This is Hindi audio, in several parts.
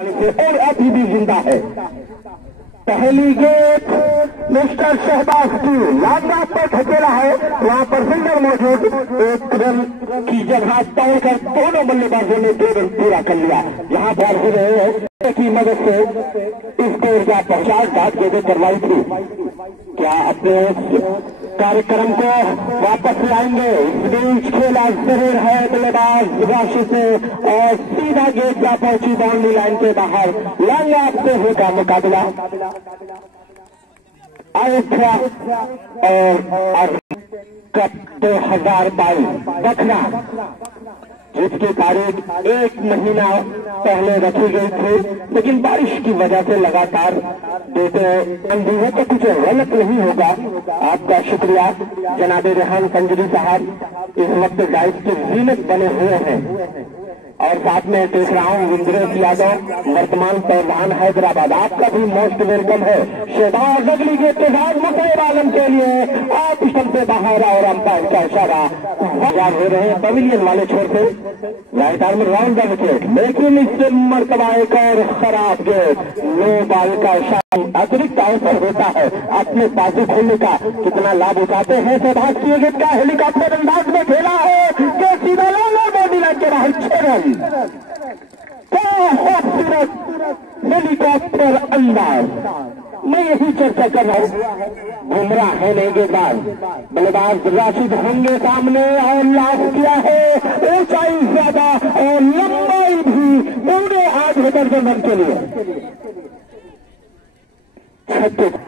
और अभी भी जिंदा है। पहली गेट मिस्टर शहबाज की लांगा पर खसेला है, वहां पर फिल्डर मौजूद, एक रन की जगह तोड़कर दोनों बल्लेबाजों ने 2 रन पूरा कर लिया। यहाँ पर हो रहे हैं की मदद से इस दौर का 50 डाक गेंदें करवाई थी। क्या अपने कार्यक्रम को वापस लाएंगे? इस बीच खेला जरूर है बल्लेबाज राशि से और सीधा गेट जा पहुंची बाउंड्री लाइन के बाहर। लांगा से होगा मुकाबला अयोध्या और कप 2022 बखरा, जिसकी तारीख 1 महीना पहले रखी गई थी, लेकिन बारिश की वजह से लगातार देते हैं तो कुछ गलत नहीं होगा। आपका शुक्रिया जनाब रेहान संजरी साहब, इस वक्त डाइस के जीनत बने हुए हैं और साथ में देख रहा हूँ इंद्रेश यादव वर्तमान प्रधान हैदराबाद, आपका भी मोस्ट वेलकम है। शहबाज अगली गेट के साथ मुसैब आलम के लिए आप स्टंप से बाहर और अंपायर का इशारा हो रहे हैं पवेलियन वाले छोर से right arm round the wicket, लेकिन इससे मरतबा एक और खराब गेट, नो बॉल का इशारा, अतिरिक्त अवसर होता है अपने बाजू खोलने का। कितना लाभ उठाते हैं शहबाज की गेट का, हेलीकॉप्टर अंदाज में खेला है कि सीधा बॉडी लाइन के बाहर 6 रन। क्या खूबसूरत हेलीकॉप्टर अंदाज, मैं यही चर्चा कर रहा हूँ। बुमराह है नहीं गेंदबाज, बल्लेबाज राशिद होंगे सामने और लाभ किया है, ऊंचाई ज्यादा और लंबाई भी पूरे 8 दर्जन रन के लिए।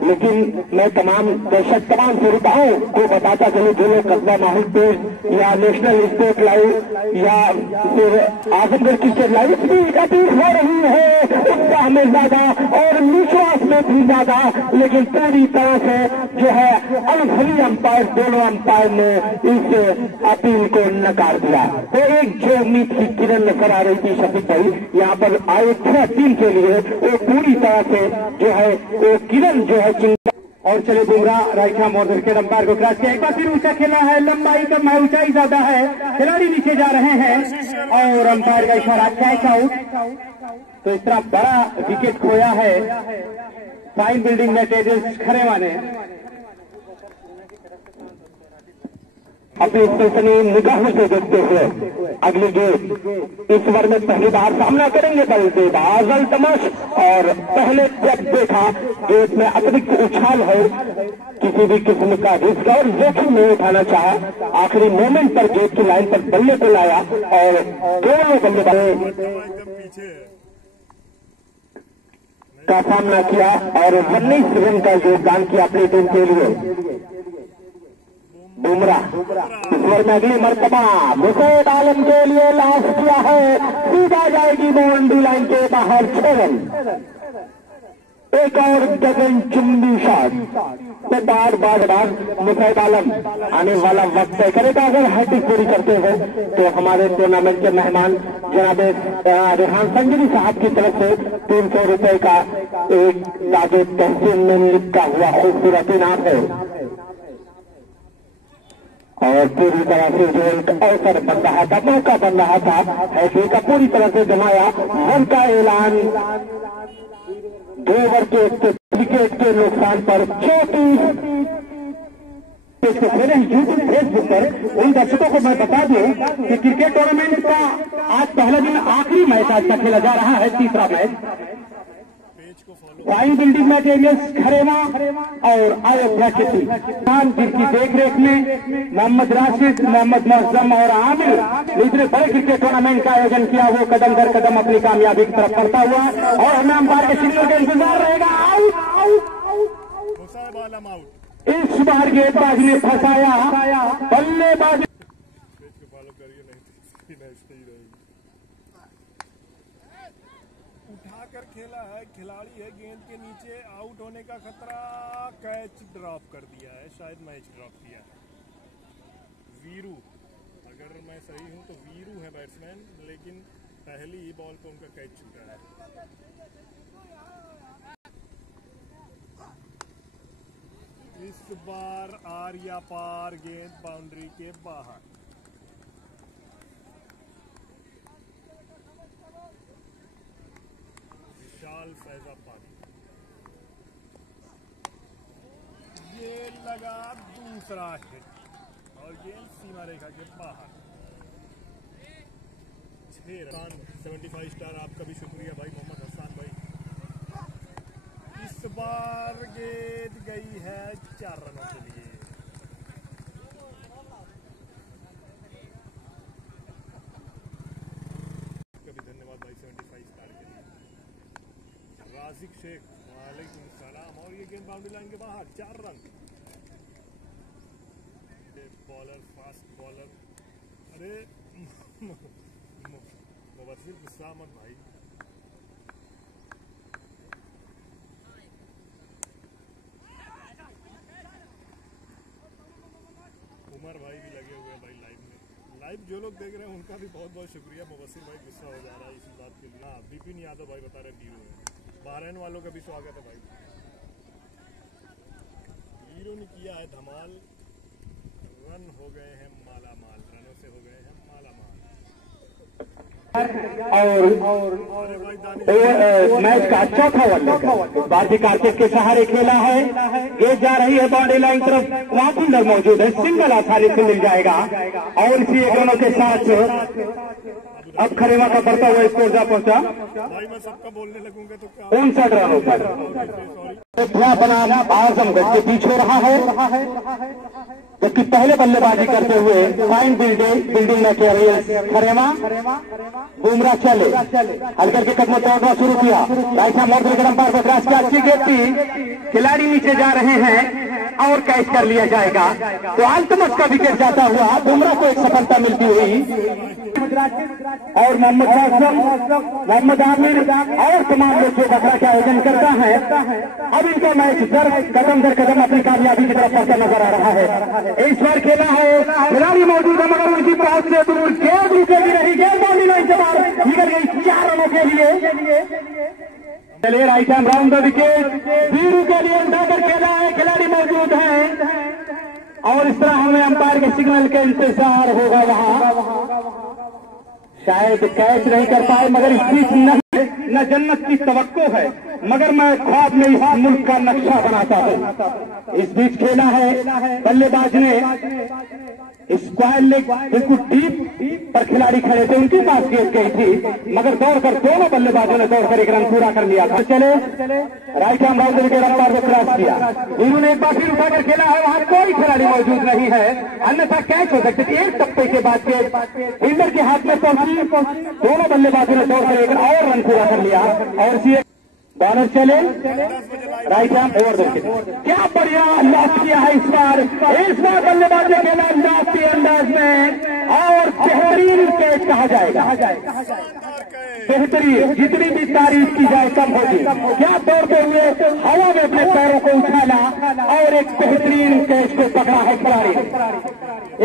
लेकिन मैं तमाम दर्शक तमाम श्रोताओं को बताता चलूं, जो लोग कस्बा माहौल पे या नेशनल स्पोर्ट लाइव या फिर आजमगढ़ की स्टेट लाइव की अपील हो रही है उत्साह में ज्यादा और विश्वास में भी ज्यादा, लेकिन पूरी तरह से जो है अनसली अंपायर दोनों अंपायर ने इस अपील को नकार दिया। तो एक जो उम्मीद की किरण नजर आ रही थी शफीक भाई यहाँ पर अयोध्या टीम के लिए, वो पूरी तरह से जो है वो किरण जो है चिंता। और चले बुमराह राइट हैंड और विकेट अंपायर को क्रॉस किया, एक बार फिर ऊंचा खेला है, लंबाई कम है, ऊंचाई ज्यादा है, खिलाड़ी नीचे जा रहे हैं और अंपायर का इशारा कैच आउट। तो इस तरह बड़ा विकेट खोया है साइन बिल्डिंग में तेजस खरेवा ने। अपनी सनसनी निगाहों से देखते हुए अगली गेट इस ओवर में पहली बार सामना करेंगे बल्लेबाज अल्तमश, और पहले जब देखा गेट में अतिरिक्त उछाल है, किसी भी किस्म का रिस्क और जोखिम नहीं उठाना चाहा, आखिरी मोमेंट पर गेट की लाइन पर बल्ले को लाया और दोनों बल्लेबाज का सामना किया और 19 रन का योगदान किया अपनी टीम के लिए। बुमराह इस ओवर में अगली मरतबा मुसैब आलम के लिए लास्ट किया है, सीधा जाएगी बाउंड्री लाइन के बाहर 6 रन। एक और गगन चुंबी शॉट तो बार मुसैब आलम आने वाला वक्त तय करेगा। अगर हैट्रिक पूरी करते हो तो हमारे टूर्नामेंट के मेहमान जनाब रेहान संजरी साहब की तरफ से 300 रुपए का एक ताजे तहसील में लिखा हुआ खूबसूरत इनाम है और पूरी तरह से जो एक अवसर बन रहा था, मौका बन रहा था, हैट्रिक का पूरी तरह से जमाया। उनका ऐलान 2 ओवर के विकेट के नुकसान पर 34 यूट्यूब फेसबुक पर उन दर्शकों को मैं बता दूं कि क्रिकेट टूर्नामेंट का आज पहला दिन आखिरी मैच आज का खेला जा रहा है, तीसरा मैच वाइन बिल्डिंग मैच एरियस खरेवा और अयोध्या के टीम जिनकी देखरेख में मोहम्मद राशिद, मोहम्मद मौसम और आमिर इतने बड़े क्रिकेट टूर्नामेंट का आयोजन किया, वो कदम दर कदम अपनी कामयाबी की तरफ बढ़ता हुआ और हमें अंपायर के सिग्नल का इंतजार रहेगा। इस बार गेंदबाज ने फंसाया, बल्लेबाज उठाकर खेला है, खिलाड़ी है, गेंद के नीचे आउट होने का खतरा, कैच ड्रॉप कर दिया है, शायद मैच ड्रॉप किया है। वीरू, अगर मैं सही हूं तो वीरू है बैट्समैन, लेकिन पहली ही बॉल पे उनका कैच छूटा है। इस बार आर या पार, गेंद बाउंड्री के बाहर। जमाल फैजाबादी। ये लगा दूसरा हिट और गेंद सीमा रेखा के बाहर। 6 रन। 75 स्टार आपका भी शुक्रिया भाई मोहम्मद हसन भाई। इस बार गेंद गई है 4 रनों के लिए। कभी धन्यवाद भाई 75 स्टार के लिए। राजिक शेख वालेकुम सलाम। और ये गेंद बाउंड्री लाइन के बाहर। 4 रन। Bowler fast bowler. अरे मुबस्सिर गुस्सा मत भाई। उमर भाई भी लगे हुए हैं भाई लाइव में। लाइव जो लोग देख रहे हैं उनका भी बहुत बहुत शुक्रिया। मुबस्सिर भाई गुस्सा हो जा रहा है इसी बात के लिए। हाँ विपिन यादव भाई बता रहे हीरो है। बहरैन वालों का भी स्वागत है भाई। हीरो ने किया है धमाल। रन हो गए हैं माला माल। रनों से हो गए हैं माला माल। और मैच का चौथा ओवर बाजी कार्तिक के सहारे खेला है। गेंद जा रही है बाउंड्री लाइन तरफ। वहां फील्डर मौजूद है। सिंगल आसानी से मिल जाएगा और इसी 1 रनों के साथ अब खरेवा का बढ़ता हुआ स्कोर जा पहुंचा भाई। मैं सबका बोलने लगूंगा तो 59 रनों पर बनाम आजमगढ़ के बीच हो रहा है। जबकि पहले बल्लेबाजी करते हुए फाइन बिल्डिंग में खेल रही है खरेमा। बुमराह चले हल्के के कदमों दौड़ना शुरू किया। राइसा मोटर के अंपायर को क्रॉस किया। अच्छी गेंद थी। खिलाड़ी नीचे जा रहे हैं और कैच कर लिया जाएगा। तो अल्तमश का विकेट जाता हुआ बुमराह को एक सफलता मिलती हुई और मोहम्मद आजम, मोहम्मद आमिर और तमाम लोग जो बकरा का आयोजन करता है। अब इनका मैच कदम दर कदम अपनी कामयाबी की तरफ बढ़ता नजर आ रहा है। इस बार खेला है खिलाड़ी मौजूद है मगर उनकी पहुंच से दूर। गेंद रुकेगी नहीं। गेंद बाउंड्री लाइन से बाहर निकल गई 4 रनों के लिए। चलिए right hand round the wicket. Veeru के लिए उठाकर खेला है। खिलाड़ी मौजूद है और इस तरह हमें अंपायर के सिग्नल का इंतजार होगा। वहां शायद कैच नहीं कर पाए मगर इस बीच न जन्नत की तवक्को है मगर मैं ख्वाब में इस मुल्क का नक्शा बनाता हूं। इस बीच खेला है बल्लेबाज ने स्क्वायर लेग बिल्कुल डीप पर खिलाड़ी खड़े थे। उनके पास गेंद गई थी मगर दौड़कर दोनों बल्लेबाजों ने दौड़कर 1 रन पूरा कर लिया था। चले राइट हैंड राउंड के रफ्तार को क्रॉस किया। वीरू ने एक बार फिर उठाकर खेला है। वहां कोई खिलाड़ी मौजूद नहीं है अन्यथा कैच हो सकती थी। एक टप्पे के बाद फील्डर के हाथ में पहुंची। दोनों बल्लेबाजों ने दौड़कर 1 और रन पूरा कर लिया और बॉलर चले right hand over the wicket. क्या बढ़िया लॉक किया है इस बार बल्लेबाज ने खेला लॉफ्टी अंदाज में और बेहतरीन कैच कहा जाएगा। बेहतरीन जितनी भी तारीफ की जाए कम होगी। क्या दौड़ते हुए हवा में अपने पैरों को उछाला और एक बेहतरीन कैच को पकड़ा है खिलाड़ी।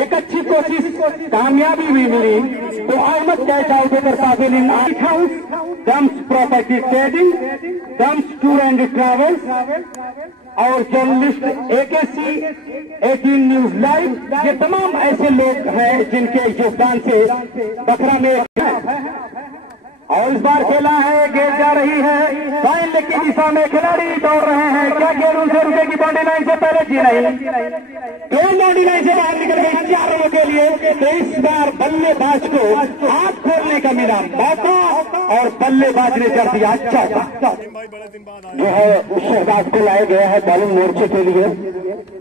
एक अच्छी कोशिश कामयाबी भी मिली तो अहमद कैच आउट होकर काबिल in out house dumps property trading dumps tour and travels और जर्नलिस्ट AKC 18 न्यूज लाइव। ये तमाम ऐसे लोग हैं जिनके योगदान से बकरा में और इस बार खेला है। गेंद जा रही है फाइन लेग की दिशा में। खिलाड़ी दौड़ रहे हैं। क्या गेंद उनसे रुकेगी बाउंड्री लाइन से पहले? जी नहीं। गेंद बाउंड्री लाइन से बाहर निकल गई 4 रनों के लिए। तो इस बार बल्लेबाज को हाथ खोलने का मिला मौका और बल्लेबाज ने कर दिया चौका। जो है शहबाज को लाया गया है बॉलिंग मोर्चे के लिए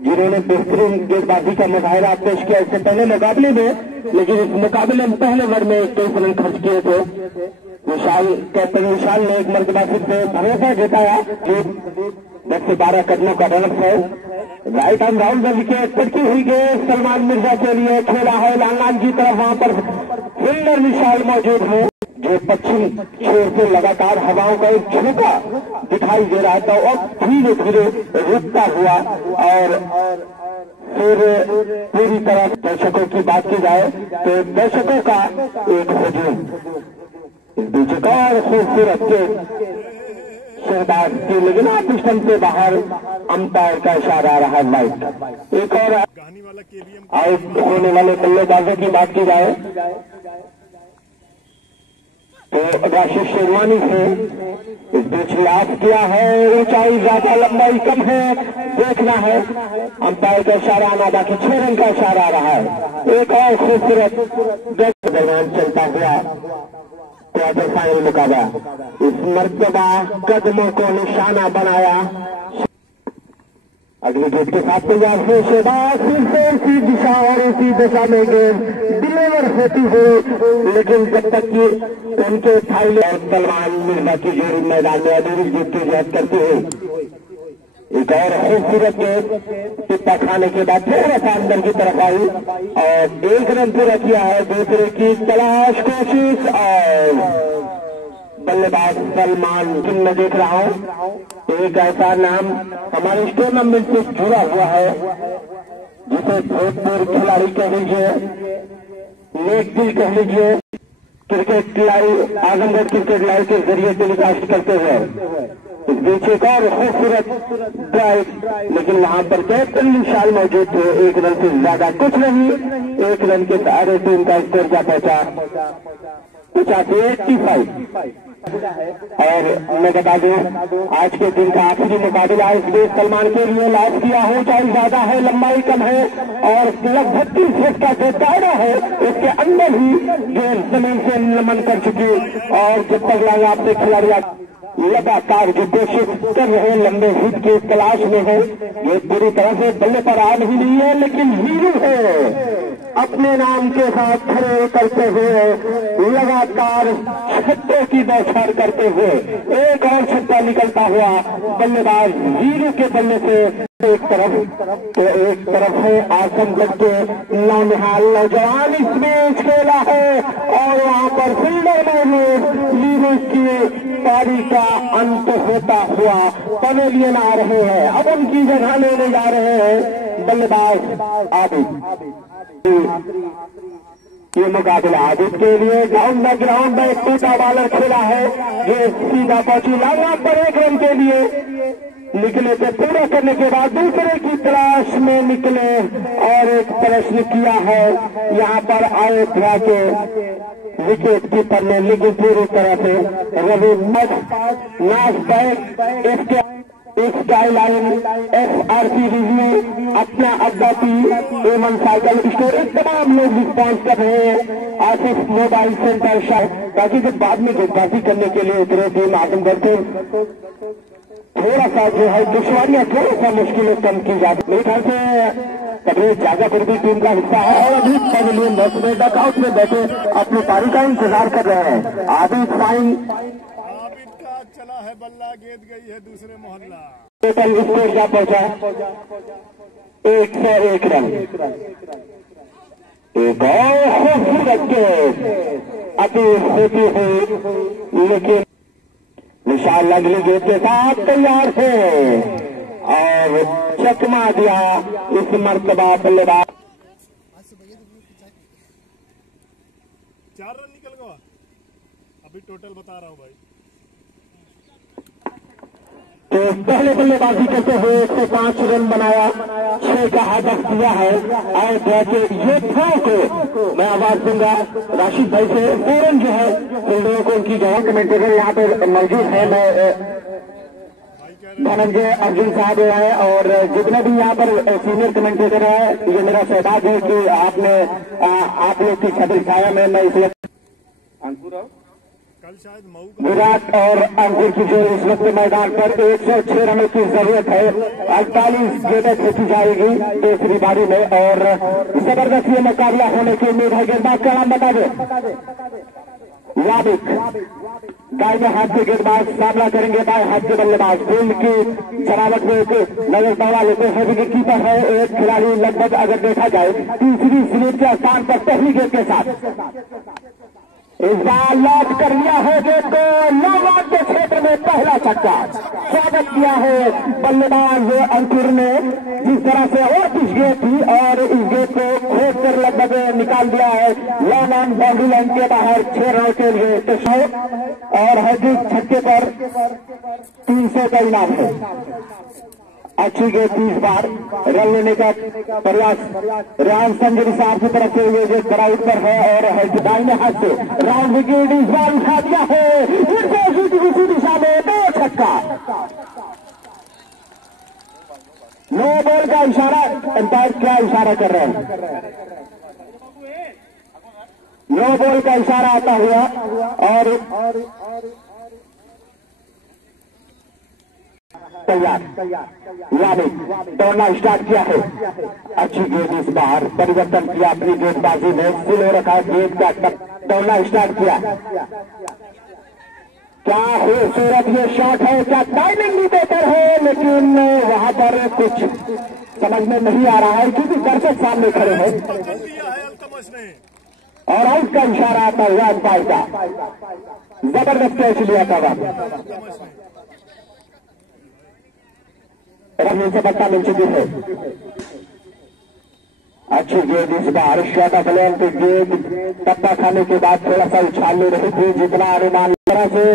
जिन्होंने बेहतरीन गेंदबाजी का मुजाहिरा पेश किया इससे पहले मुकाबले में। लेकिन इस मुकाबले में पहले ओवर में 23 रन खर्च किए थे। विशाल कैप्टन विशाल ने एक मरतबा से भरोसा जताया जो 10 से 12 कदमों का रन है। Right hand round the wicket पटकी हुई गेंद सलमान मिर्जा के लिए खेला है लाल की तरफ। वहां पर फील्डर विशाल मौजूद है जो पश्चिम छोर से लगातार हवाओं का एक झोंका दिखाई दे रहा था और धीरे धीरे रुकता हुआ और फिर पूरी तरह दर्शकों की बात की जाए तो दर्शकों का एक हुजूम इस बीच एक और खूबसूरत शहबाज की लेकिन पिस्टन से बाहर अंपायर का इशारा आ रहा है लाइट। एक और आउट होने वाले बल्लेबाजों की बात की जाए तो राशि शेरवानी से इस बीच लाभ किया है, ऊंचाई ज्यादा लंबाई कम है, देखना है। अंपायर का इशारा आना, बाकी 6 रन का इशारा आ रहा है। एक और खूबसूरत दरमियान चलता हुआ क्वार्टर फाइनल मुकाबला, इस मर्तबा कदमों को निशाना बनाया। अगली गेंद के साथ तैयार हुए शहबाज, फिर से उसी दिशा और उसी दिशा में गेंद डिलीवर होती हुई, लेकिन जब तक कि उनके थाईलैंड सलमान मिर्जा की जोड़ी मैदान में अधूरी जीत की जहद करती हुई एक और खूबसूरत गेंद टिप्पा खाने के बाद थोड़ा सा अंदर की तरफ आई और 1 रन पूरा किया है। दूसरे की तलाश कोशिश और बल्लेबाज सलमान, मैं देख रहा हूं एक ऐसा नाम हमारे इस टूर्नामेंट से जुड़ा हुआ है जिसे भोजपुर खिलाड़ी कह लीजिए, नेक दिल कह लीजिए, cricket live, Azamgarh cricket live के जरिए टेलीकास्ट करते हुए। इस बीच एक और खूबसूरत ड्राइव, लेकिन वहां पर 43 साल मौजूद थे। 1 रन से ज्यादा कुछ नहीं, 1 रन के सहारे टीम का स्कोर क्या पहुंचा 85। और मैं बता दूं आज के दिन का आखिरी मुकाबला इस बीच सलमान के लिए लाभ किया हो, ऊंचाई ज्यादा है, लंबाई कम है और लगभग 30 फुट का जो दायरा है उसके अंदर ही गेंद जमीन से नमन कर चुकी। और जब तक लाए आपसे खिलाड़ी लगातार जो कोशिश कर रहे हैं, लंबे हिट की तलाश में है, ये पूरी तरह से बल्ले पर आ नहीं है, लेकिन वीरू है अपने नाम के साथ खड़े करते हुए लगातार छक्कों की बौछार करते हुए एक और छक्का निकलता हुआ बल्लेबाज वीरू के बल्ले से एक तरफ है आजमगढ़ के नौनिहाल नौजवान इस मैच खेला है और वहां पर फील्डर में वीरू की पारी का अंत होता हुआ पवेलियन आ रहे हैं। अब उनकी जगह लेने जा रहे हैं बल्लेबाज आबिद। ये मुकाबला आबिद के लिए ग्राउंड में एक टूटा बॉलर खेला है, ये सीधा पहुंची लांगा पर 1 रन के लिए निकले थे। पूरा करने के बाद दूसरे की तलाश में निकले और एक प्रश्न किया है यहाँ पर अयोध्या के विकेट कीपर ने, लेकिन पूरी तरह से रवि नाश बैक स्काईलाइन FRC रिव्यू अपना अब्बाती एवं साइकिल स्टोर तमाम लोग रिस्पॉन्स कर रहे हैं। आसिफ मोबाइल सेंटर शायद ताकि जब बाद में गेंदबाजी करने के लिए उतरे थे आजमगढ़ से थोड़ा सा जो है दुश्वारियां थोड़ा सा मुश्किलें कम की जाती। मेरे ख्याल से कभी जाजापुर भी टीम का हिस्सा है और अभी पवेलियन डकआउट में बैठे अपनी पारी का इंतजार कर रहे हैं। आबिद फाइन चला है बल्ला, गेंद गई है दूसरे मोहल्ला। टोटल स्कोर क्या पहुंचा 101 रन। एक और खूबसूरत गेंद अति होती हुई, लेकिन विशाल अगली गेंद के साथ तैयार है और चकमा दिया इस मर्तबा बल्लेबाज। 4 रन निकल गया, अभी टोटल बता रहा हूं भाई। तो पहले बल्लेबाजी करते हुए 105 रन बनाया, 6 का हदफ दिया है। अयोध्या के योद्धाओं को मैं आवाज दूंगा राशिद भाई से। फौरन जो है उन लोगों को उनकी जगह कमेंटेटर यहाँ पे मौजूद है, मैं धनंजय अर्जुन साहब है और जितने भी यहाँ पर सीनियर कमेंटेटर है, ये मेरा सौभाग्य है कि आप लोग की छत्र छाया में मैं इसलिए विराट और अंकुर की जो इस वक्त मैदान पर 106 रनों की जरूरत है। 48 गेंदें फेंकी जाएगी दूसरी बारी में और जबरदस्त ये मुकाबला होने की उम्मीद है। गेंदबाज का नाम बता दो, याबिक दाएं हाथ के गेंदबाज सामना करेंगे बाएं हाथ के बल्लेबाज। फील्ड की शरावत में एक नजर दौड़ा लेते हैं विकेट कीपर है एक खिलाड़ी, लगभग अगर देखा जाए तीसरी स्लिप के स्थान पर पहली गेंद के साथ इस बार लॉक कर लिया है गेंद को। 9 रन के क्षेत्र में पहला छक्का स्वागत किया है बल्लेबाज अंकुर ने, जिस तरह से और कुछ गेंद थी और इस गेंद को खोद कर लगभग निकाल दिया है लॉन्ग ऑन बाउंड्री लाइन के बाहर 6 रनों के लिए। तो 100 और हर छक्के पर 300 का इनाम है। अच्छी गेंद 30 बार रन लेने का प्रयास राम संजय साहब की तरफ से ये जो क्राउड पर है और है दाहिने हाथ से राउंड विकेट इस बार उठा दिया है उसी दिशा में 2 छक्का। नो बॉल का इशारा, अंपायर क्या इशारा कर रहे हैं? नो बॉल का इशारा आता हुआ और तैयार दौड़ना स्टार्ट किया है। अच्छी गेंद इस बार परिवर्तन किया अपनी गेंदबाजी में, स्लो रखा गेंद का, दौड़ना स्टार्ट किया। क्या खूबसूरत ये शॉट है, क्या टाइमिंग भी बेहतर है, लेकिन वहां पर कुछ समझ में नहीं आ रहा है क्योंकि दर्शक सामने खड़े हैं और आउट का इशारा आता हुआ अंपायर का। जबरदस्त कैच लिया था वह, रन से बट्टा मिल चुकी है। अच्छी गेंद इस बार शॉट ऑफ लेन की गेंद टप्पा खाने के बाद थोड़ा सा उछाल ले रही थी जितना अनुमान से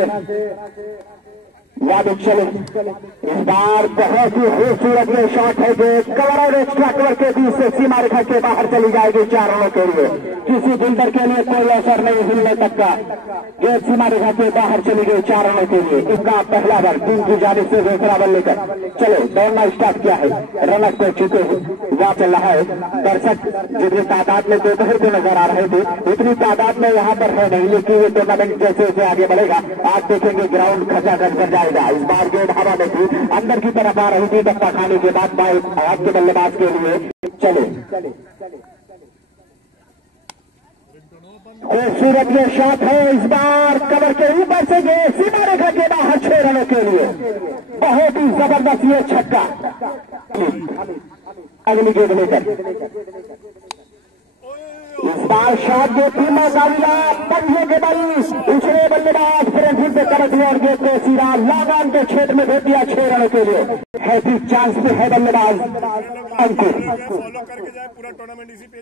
याद चले। इस बार बहुत ही खूबसूरत ये शॉट है जो कवर और एक्स्ट्रा कवर के बीच से सीमा रेखा के बाहर चली जाएगी 4 रनों के लिए। किसी बिल्डर के लिए कोई असर नहीं हिलने तक का, ये सीमा रेखा के बाहर चली गई 4 रनों के लिए। इसका पहला बल टीम की जानिब से दूसरा बल लेकर चलो दौड़ना स्टार्ट किया है। रनर को चुके वहां चल रहा है। दर्शक जितनी तादाद में दोपहर को नजर आ रहे थे उतनी तादाद में यहाँ पर है नहीं, लेकिन ये टूर्नामेंट जैसे जैसे आगे बढ़ेगा आप देखेंगे ग्राउंड खचाखच कर जाएगा। इस बार गेंद हवा में थी, अंदर की तरफ आ रही थी, टप्पा खाने के बाद हाथ के बल्लेबाज के लिए चले। खूबसूरत ये शॉट है इस बार कवर के ऊपर से गए सीमा रेखा के बाहर 6 रनों के लिए। बहुत ही जबरदस्त ये छक्का। अगली गेंद लेकर इस बार शॉट जो थी मुकाबला पंजे के बल दूसरे बल्लेबाज फिर से कवर दिया और गेंद को सीधा लगान के क्षेत्र में भेज दिया 6 रनों के लिए। हैट्रिक चांस पे है बल्लेबाज अंकुर।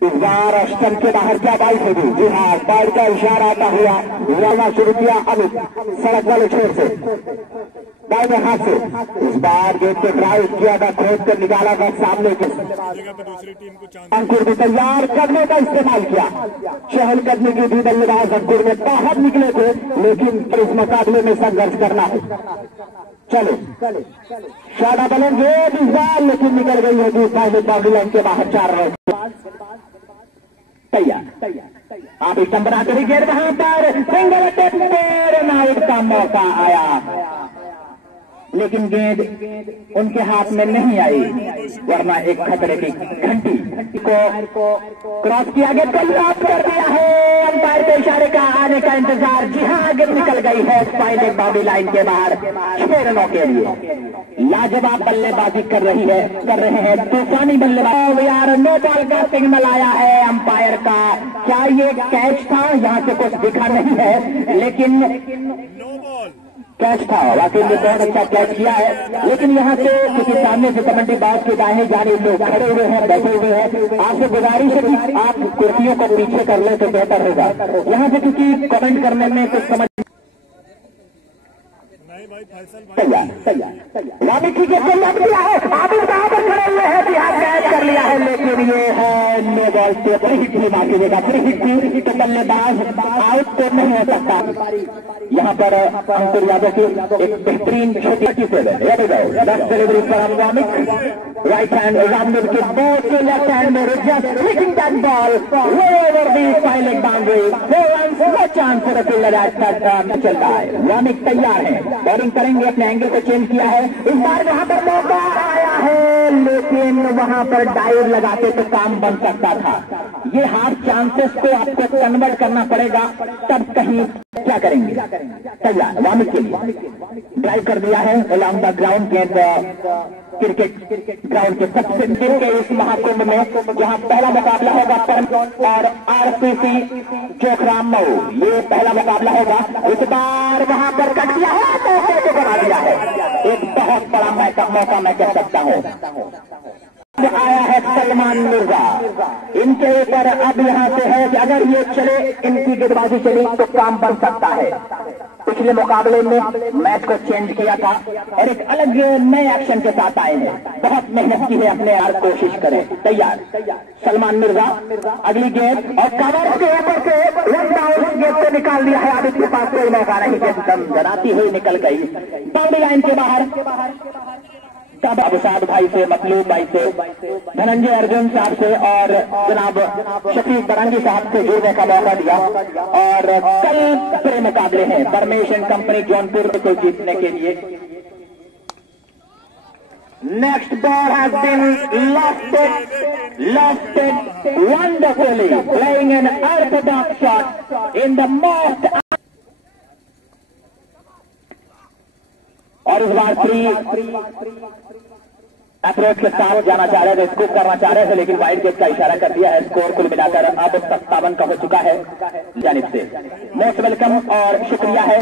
इस बार स्टंप के बाहर क्या बाइक होगी? जी हाँ, बाइक का इशारा आता हुआ रनना शुरू किया अमित सड़क वाले छोर से दाहिने हाथ से। इस बार गेंद को ड्राइव किया था, खोद कर निकाला था सामने के। अंकुर को तैयार करने का इस्तेमाल किया, चहलकदमी की भी बल्लेबाज अंकुर में बाहर निकले थे, लेकिन इस मुकाबले में संघर्ष करना है। चलो शादा बलेंगे इस बार, लेकिन निकल गई है दूसरा बाउंड्री लाइन के बाहर 4 रन। तैयार आप एक नंबर आते ही गेंद वहां पर सिंगल अटैक में आउट का मौका आया, लेकिन गेंद उनके हाथ में नहीं आई, वरना एक खतरे की घंटी को क्रॉस किया गया, कल क्रॉस कर दिया है। अंपायर के इशारे का आने का इंतजार। जी हाँ, गेंद निकल गई है फाइनल बाउंड्री लाइन के बाहर 6 रनों के लिए। लाजवाब बल्लेबाजी कर रहे हैं तूफानी बल्लेबाज। यार नो बॉल का सिग्नल आया है अंपायर का। क्या ये कैच था? यहाँ से कुछ दिखा नहीं है, लेकिन कैच था, वाकई में बहुत अच्छा कैच किया है। लेकिन यहाँ से क्योंकि सामने से कमेंट्री बॉक्स के दाहिने जानिब लोग खड़े हुए हैं, बैठे हुए हैं, आपसे गुजारिश है कि आप कुर्सियों को पीछे कर लें तो बेहतर होगा। यहाँ से क्योंकि कमेंट करने में कुछ समझ वामिक की गेंद लग लिया है, आबिद बहादुर खड़े हुए हैं, बिहार कैच कर लिया है, लेकिन ये है नो बॉल से फ्री हिट भी मांगी देगा। फ्री हिट थी तो बल्लेबाज आउट तो नहीं हो सकता। यहाँ पर अंकुर यादव की एक बेहतरीन छोटी से डिलीवरी पर वामिक राइट हैंड रामदेव के बॉल के लेफ्ट हैंड में just hitting that ball over the final boundary. 4 runs, no chance for the fielder at that चल रहा है। वामिक तैयार है, बॉलिंग करेंगे, अपने एंगल को चेंज किया है। इस बार वहां पर मौका आया है, लेकिन वहां पर डाइव लगाते तो काम बन सकता था। ये हाफ चांसेस को आपको कन्वर्ट करना पड़ेगा, तब कहीं क्या करेंगे। तैयार वामिक के लिए ड्राइव कर दिया है अलॉन्ग द ग्राउंड के क्रिकेट ग्राउंड के सबसे दिन के इस महाकुंभ में जहां पहला मुकाबला होगा परम और आरसीसी चोखराम मऊ, ये पहला मुकाबला होगा। इस बार वहां पर कट दिया है, मौके को बना दिया है। एक बहुत बड़ा मौका मैं कह सकता हूं। आया है सलमान मिर्जा, इनके ऊपर अब यहां से है कि अगर ये चले, इनकी गेंदबाजी चली तो काम बन सकता है। पिछले मुकाबले में मैच को चेंज किया था और एक अलग नए एक्शन के साथ आए हैं। बहुत मेहनत की है, अपने यार कोशिश करें। तैयार सलमान मिर्जा, अगली गेंद और कवर के ऊपर से वन डाउन गेंद को निकाल दिया है। अब इसके पास कोई मौका नहीं, गेंद दम जराती हुई निकल गई बाउंड्री लाइन के बाहर। तब अबसाद भाई से, मतलूब भाई से, धनंजय अर्जुन साहब से और जनाब शफीक बरंगी साहब से जुड़ने का मौका दिया। और कल बड़े मुकाबले हैं परमेश एंड कंपनी जौनपुर को जीतने के लिए। Next ball has been lofted wonderfully, playing an orthodox shot in the most। और इस बार फ्री अप्रोच के साथ जाना चाह रहे थे, स्कोप करना चाह रहे थे, लेकिन वाइड गेट का इशारा कर दिया है। स्कोर कुल मिलाकर अब 57 का हो चुका है। जानिब से मोस्ट वेलकम और शुक्रिया है।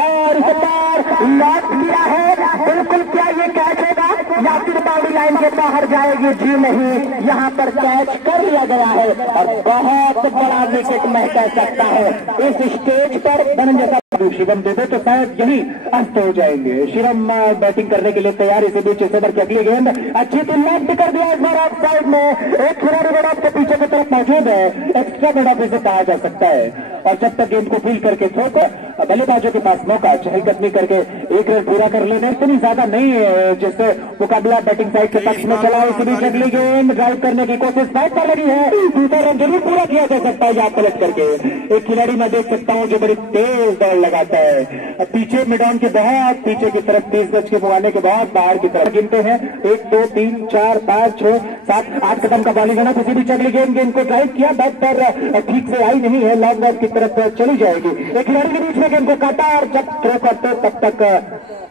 और इस बार लॉक किया है, बिल्कुल क्या ये कैच होगा या फिर बाउंड्री लाइन के बाहर जाएगी? जी नहीं, यहाँ पर कैच कर लिया गया है और बहुत बड़ा विकेट मैं कह सकता हूँ इस स्टेज पर। धनंजय साहब शिवम दे दो तो शायद यही अंत हो जाएंगे। शिवम बैटिंग करने के लिए तैयार। इसी बीच इस ओवर की अगली गेंद अच्छी तो लेफ्ट कर दिया इस बार ऑफ साइड में। एक खिलाड़ी बड़ा आपके पीछे की तरफ मौजूद है, एक्स्ट्रा बड़ा इसे कहा जा सकता है। और जब तक गेंद को फील करके थ्रो को बल्लेबाजों के पास मौका चहलकदमी करके एक रन पूरा कर लेने इतनी ज्यादा नहीं है जिससे मुकाबला बैटिंग साइड के पक्ष में चला। इसी बीच अगली गेंद ड्राइव करने की कोशिश बैट पर लगी है। दूसरा रन जरूर पूरा किया जा सकता है यहाँ पलट करके। एक खिलाड़ी मैं देख सकता हूँ जो बड़ी तेज दौड़ लगाता है पीछे मिडॉन के बहुत पीछे की तरफ, 30 गज के मुआने के बहुत बाहर की तरफ। गिनते हैं 1 2 3 4 5 6 7 8 कदम का बॉलिंग है। किसी बीच अगली गेंद को ड्राइव किया, बैट पर ठीक से आई नहीं है, लॉन्ग ऑफ की तरफ चली जाएगी। एक खिलाड़ी के बीच में गेंद को काटा और जब थ्रो करते तब तक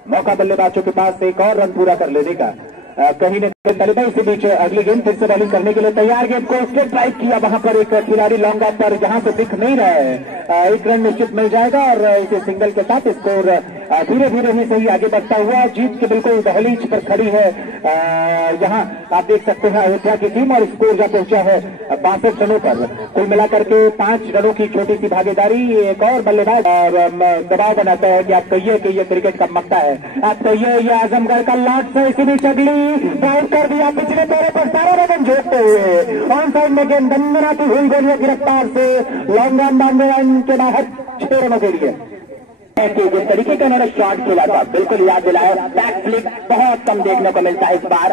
मौका बल्लेबाजों के पास एक और रन पूरा कर लेने का। कहीं न कहीं तलिबा इसी बीच अगली गेंद फिर से बॉलिंग करने के लिए तैयार। गेंद को स्ट्रेट ड्राइव किया, वहां पर एक खिलाड़ी लॉन्ग ऑफ पर जहां से दिख नहीं रहा है। एक रन निश्चित मिल जाएगा और इसे सिंगल के साथ स्कोर धीरे धीरे ही सही आगे बढ़ता हुआ जीत के बिल्कुल दहलीज पर खड़ी है। यहाँ आप देख सकते हैं अयोध्या की टीम और स्कोर जब पहुंचा है 62 रनों पर। कुल मिलाकर के 5 रनों की छोटी सी भागीदारी। एक और बल्लेबाज और दबाव बनाता है कि आप कहिए कि ये क्रिकेट का मक्ता है, आप कहिए ये आजमगढ़ का लाट से। इसी बीच अगली ड्राइव कर दिया पिछले दौरे पर सारा रन जोड़ते हुए। ऑन साइड में गेंद दंदनाती हुई गोलियों की रफ्तार से लॉन्ग रन बाउंड्री लाइन के बाहर 6 रनों के लिए। जिस तरीके का उन्होंने शॉट खेला था बिल्कुल याद दिलाया। बैक फ्लिप बहुत कम देखने को मिलता है इस बार।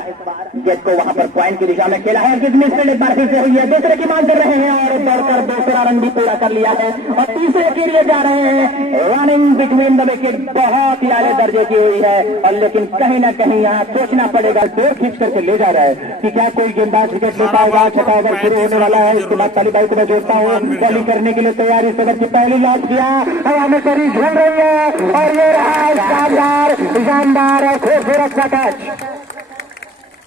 गेंद को वहां पर पॉइंट की दिशा में खेला है। कितनी स्पीड एक बार फिर से हुई है, दूसरे की मांग कर रहे हैं और दौड़कर दूसरा रन भी पूरा कर लिया है और तीसरे के लिए जा रहे हैं। रनिंग बिटवीन द विकेट बहुत ही आले दर्जे की हुई है और लेकिन कहीं ना कहीं यहाँ सोचना पड़ेगा। डोर खींच करके ले जा रहा है कि क्या कोई गेंदबाज विकेट ले पाएगा। 6वां ओवर शुरू होने वाला है। इसके बाद तालिबाई को मैं जोड़ता हूँ बॉलिंग करने के लिए तैयार। इस ओवर की पहली लॉन्च किया, हवा में शरीर झूल रही है और ये रहा शानदार शानदार और खूबसूरत सा कैच।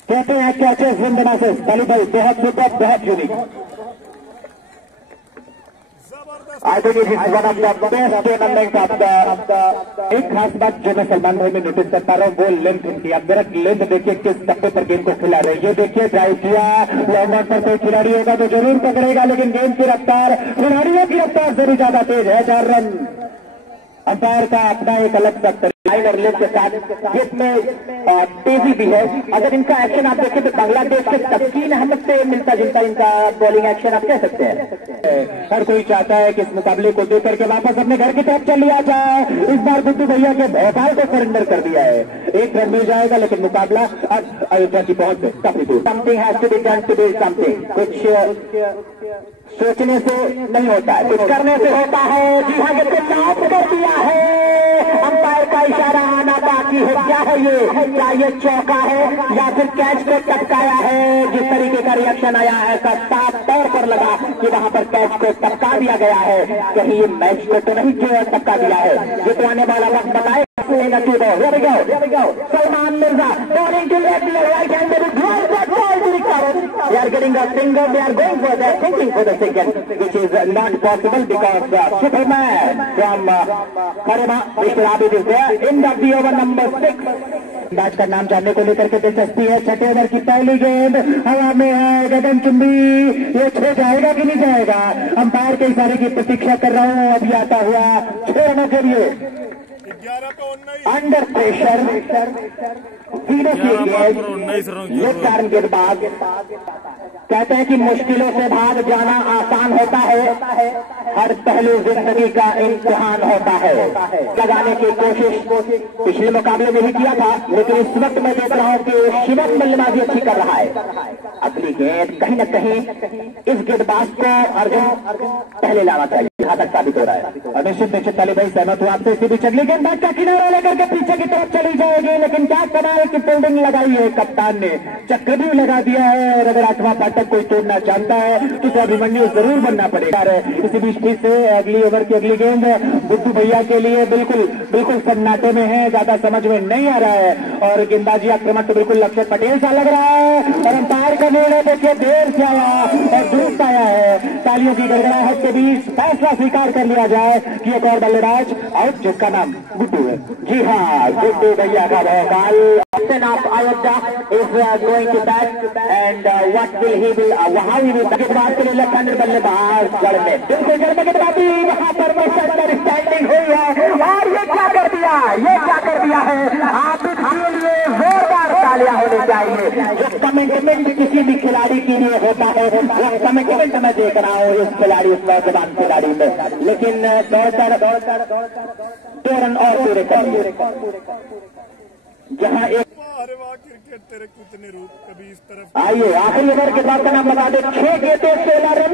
कहते हैं कैचेस इन द मैसेज। तालिबाई बहुत सुपर, बहुत unique. I think it is one of the best tournament of the। एक खास बात जो मैं सलमान भाई में नोटिस कर पा रहा हूँ वो लेंथ उनकी। आप जरा लेंथ देखिए किस टप्पे पर गेंद को खिला रहे हैं। ये देखिए ड्राइव किया, लॉन्ग ऑन पर कोई खिलाड़ी होगा तो जरूर पकड़ेगा, लेकिन गेंद की रफ्तार खिलाड़ियों की रफ्तार से भी ज्यादा तेज है। 4 रन। अंपायर का अपना एक अलग सा लाइन और लेग के साथ जिसमें तेजी भी है। अगर इनका एक्शन आप देखें तो बांग्लादेश के तस्कीन अहमद से मिलता जुलता इनका बॉलिंग एक्शन आप कह सकते हैं। हर कोई चाहता है कि इस मुकाबले को देख करके वापस अपने घर की तरफ चल लिया जाए। इस बार गुड्डू भैया के भोपाल को सरेंडर कर दिया है। 1 रन मिल जाएगा लेकिन मुकाबला अब अयोध्या की पहुंच है काफी दूर। Something has to be done to build something. कुछ सोचने से नहीं होता है, कुछ करने से होता है। जी हाँ, गेंद को आउट कर दिया है। अंपायर का इशारा आना बाकी है। क्या है ये? क्या ये चौका है या फिर कैच को टपकाया है? जिस तरीके का रिएक्शन आया है ऐसा साफ तौर पर लगा कि वहां पर कैच को टपका दिया गया है। कहीं ये मैच को तो नहीं जो टपका दिया है। जितवाने वाला वक्त बताए। Salman Mirza bowling to left right hand they are getting a finger, they are going for that, thinking for the second, which is not possible because Superman from Karima, Mr. Abid is there. End of the over number 6. Match का नाम जानने को लेकर के दिलचस्पी है। छठे ओवर की पहली गेंद हवा में है, गगनचुंबी, ये छो जाएगा कि नहीं जाएगा? अंपायर के इशारे की प्रतीक्षा कर रहा हूँ। अभी आता हुआ 6 रनों के लिए 11 पे 19 अंडर प्रेशर 0 ये 4 गेंदबाज कहते हैं कि मुश्किलों से भाग जाना आसान होता है, हर पहलू जिंदगी का इम्तिहान होता है। लगाने की कोशिश पिछले मुकाबले में ही किया था, लेकिन इस वक्त मैं देख रहा हूं कि शिवम बल्लेबाजी अच्छी कर रहा है। अगली गेंद कहीं न कहीं इस गेंदबाज को अर्जुन पहले लाना चाहिए, यहां तक साबित हो रहा है। और निश्चित अली भाई सहमत हुआ आपसे। इसी बीच अगली गेंदबाज का किनारा लेकर के पीछे की तरफ चली जाएगी, लेकिन क्या कमाल की फील्डिंग लगाई है कप्तान ने, चक्कर भी लगा दिया है। और अगर 8वां फाटक कोई तोड़ना चाहता है तो अभिमन्यु जरूर बनना पड़ेगा। इसी बीच फिर से अगली ओवर की अगली गेंद बुद्धू भैया के लिए बिल्कुल सन्नाटे में है, ज्यादा समझ में नहीं आ रहा है। और गेंदबाजी आक्रमण तो बिल्कुल लक्ष्य पटेल सा लग रहा है। और अंपायर का निर्णय देखिए देर से आया और दुरुस्त आया है। तालियों की गड़गड़ाहट के बीच फैसला स्वीकार कर लिया जाए कि एक और बल्लेबाज आउट, जिसका नाम गुड्डू है। जी हाँ, गुड्डू भैया का बहकाल Ayodhya is going to bat and what will he will वहां भी गेंदबाज के लिए लेफ्ट हैंडेड बल्लेबाज जड़ में बिल्कुल जड़ में गेंदबाजी वहां पर स्टैंडिंग हुई है। और ये क्या कर दिया है आप इसके लिए जोरदार तालियां होनी चाहिए। जो कमिटमेंट किसी भी खिलाड़ी के लिए होता है वो कमिटमेंट मैं देख रहा हूँ इस खिलाड़ी, उस नौजवान खिलाड़ी में। लेकिन दौड़ 2 रन और पूरे कर जहां एक अरे वाह क्रिकेट तेरे कुतने रूप, कभी इस तरफ। आइए आखिरी ओवर के बाद का नाम बता दे। 6 गेंदों 16 रन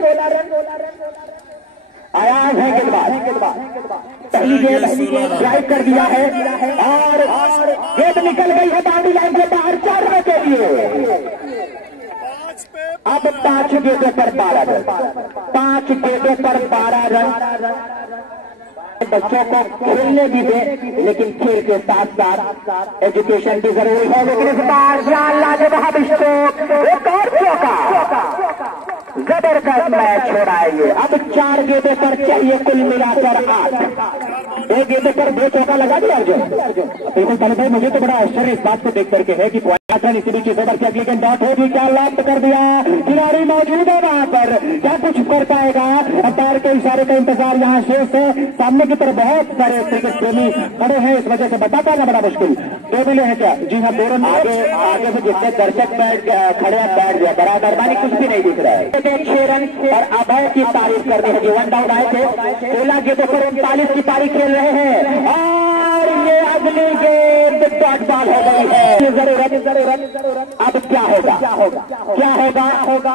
आयाज है गेंदबाज। पहली गेंद ड्राइव कर दिया है और गेंद निकल गई है बाउंड्री लाइन के बाहर 4 रन के लिए। 5 पे अब 5 गेंदों पर 12 रन, 5 गेंदों पर 12 रन। बच्चों को खेलने भी दे, लेकिन खेल के साथ साथ एजुकेशन भी जरूरी है। लेकिन इस बार लाजवाब स्ट्रोक, एक और चौका, जबरदस्त मैच हो रहा है ये। अब 4 गेंदों पर चाहिए कुल मिलाकर 8। 2 गेंदों पर 2 चौका लगा दिया अर्जुन। बिल्कुल तनु भाई, मुझे तो बड़ा आश्चर्य इस बात को देख करके है कि इसी बीच इस ओवर की अगली गेंद डॉट होगी, क्या लॉक कर दिया, खिलाड़ी मौजूद है वहां पर, क्या कुछ कर पाएगा? अंपायर के इशारे का इंतजार यहाँ शेष है। सामने की तरफ बहुत सारे क्रिकेट प्रेमी खड़े हैं, इस वजह से बता पाना बड़ा मुश्किल। 2 मिले हैं क्या? जी हाँ, 2 रन आगे से जितने दर्शक खड़े हैं बैठ गया, बराबर मानी कुछ भी नहीं दिख रहा है। 6 रन और अभय की तारीफ करनी होगी। 1 डाउन आए थे, 16 गेंदों पर 39 की पारी खेल रहे हैं और ये अगली गेंद डॉट बॉल हो गई है। जरूरत अब क्या होगा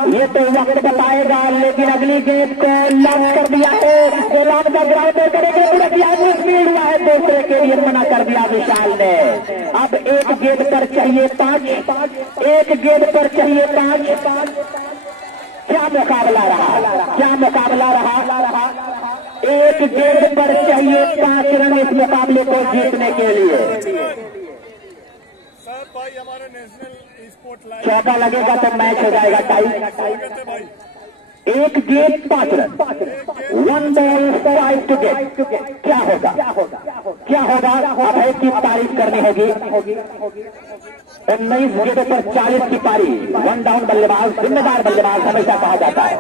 ये तो वक्त बताएगा, लेकिन अगली गेंद को लॉक कर दिया है। लॉक द ग्राउंड करेंगे, स्पीड हुआ है, दूसरे के लिए मना कर दिया विशाल ने। अब एक गेंद पर चाहिए 5, एक गेंद पर चाहिए 5। क्या मुकाबला रहा, एक गेंद पर चाहिए 5 रन इस मुकाबले को जीतने के लिए। सर भाई हमारे नेशनल स्पोर्ट लाइन चौका लगेगा तो मैच हो जाएगा टाई। एक गेंद 5 रन, 1 बॉल 5 टू गेट। क्या होगा? अभय की तारीफ करनी होगी। 19 गेंदों पर 40 की पारी। 1 डाउन बल्लेबाज, जिम्मेदार बल्लेबाज हमेशा कहा जाता है।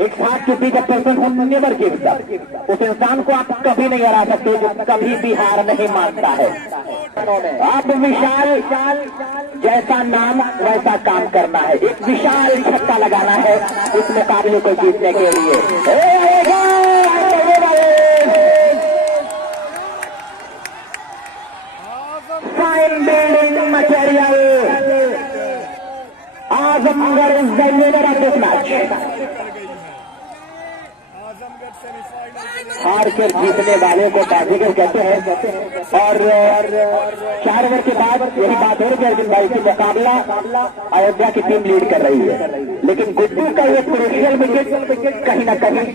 एक साथ टूटी का पर्सन नेवर गिव्स अप। उस इंसान को आप कभी नहीं हरा सकते जो कभी भी हार नहीं मानता है। अब विशाल जैसा नाम वैसा काम करना है, एक विशाल छक्का लगाना है इस मुकाबले को जीतने के लिए। Fine building material Azamgarh is the winner of this match. हार कर जीतने वाले को बाजीगर कहते हैं। और 4 ओवर के बाद यही बात हो रही है अर्जुन भाई की मुकाबला अयोध्या की टीम लीड कर रही है, लेकिन गुड्डू का ये क्रूशियल विकेट कहीं न कहीं